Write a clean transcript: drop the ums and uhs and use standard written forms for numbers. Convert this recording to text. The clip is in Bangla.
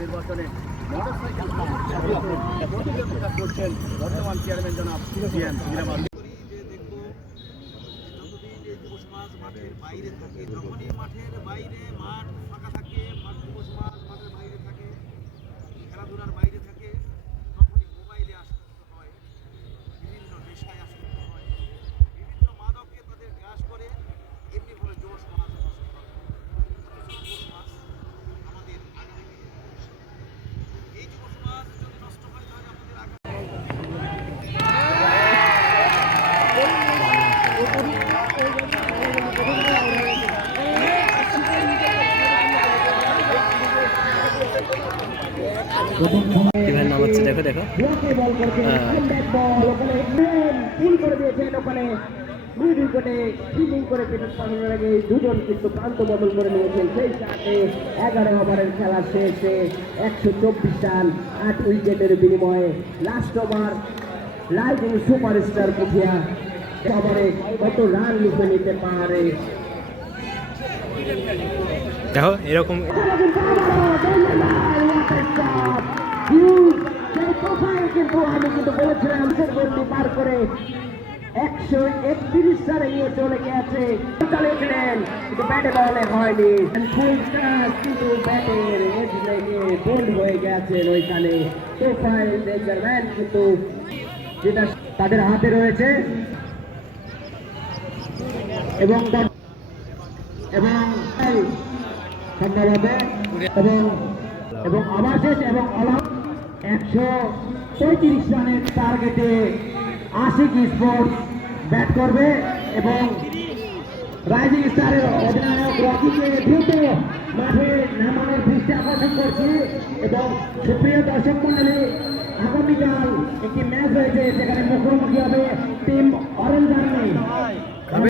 নির্বাচনে মোটরসাইকেল প্রতিযোগিতা করছেন বর্তমান চেয়ারম্যান জনাব মাঠের বাইরে থাকে, যখনই মাঠের বাইরে মাঠ ফাঁকা থাকে, যুব সমাজ মাঠের বাইরে থাকে, খেলাধুলার বাইরে থাকে, তখনই মোবাইলে আসক্ত হয়, বিভিন্ন নেশায় আসক্ত হয়, বিভিন্ন মাদকে তাদের গ্রাস করে, এমনি করে যুব সমাজ নষ্ট হয়। যুব সমাজ আমাদের আগামী দিনের ভবিষ্যৎ। এই যুব সমাজ যদি নষ্ট হয় তাহলে আমাদের আগামী কিভাবে নাম হচ্ছে দেখো দেখো দুজন কিন্তু প্রান্ত বদল করে নিয়েছেন। সেই সাথে 11 ওভারের খেলা শেষে 124 রান 8 উইকেটের বিনিময়ে লাস্ট ওভার লাইজিং সুপারস্টার পুঠিয়া ওভারে কত রান লিখে নিতে পারে দেখো এরকম। কিন্তু আমি কিন্তু বলেছিলাম গন্ডি পার করে 131 রানে নিয়ে চলে গেছে, চালিয়েছিলেন কিন্তু ব্যাটে বলে হয়নি, কিন্তু ব্যাটের এজ লেগে বোল্ড হয়ে গেছেন ওইখানে। প্রোফাইল ব্যাটসম্যান কিন্তু যেটা তাদের হাতে রয়েছে এবং সম্ভবত এবং আবার শেষ এবং 135 রানের টার্গেটে আশিক স্পোর্টস ব্যাট করবে এবং রাইজিং স্টারের অধিনায়ক রকিকে দ্রুত মাঠে নামানোর দৃষ্টি আকর্ষণ করছি। এবং সুপ্রিয় দর্শক মন্ডলী, আগামীকাল একটি ম্যাচ রয়েছে, সেখানে মুখোমুখি হবে টিম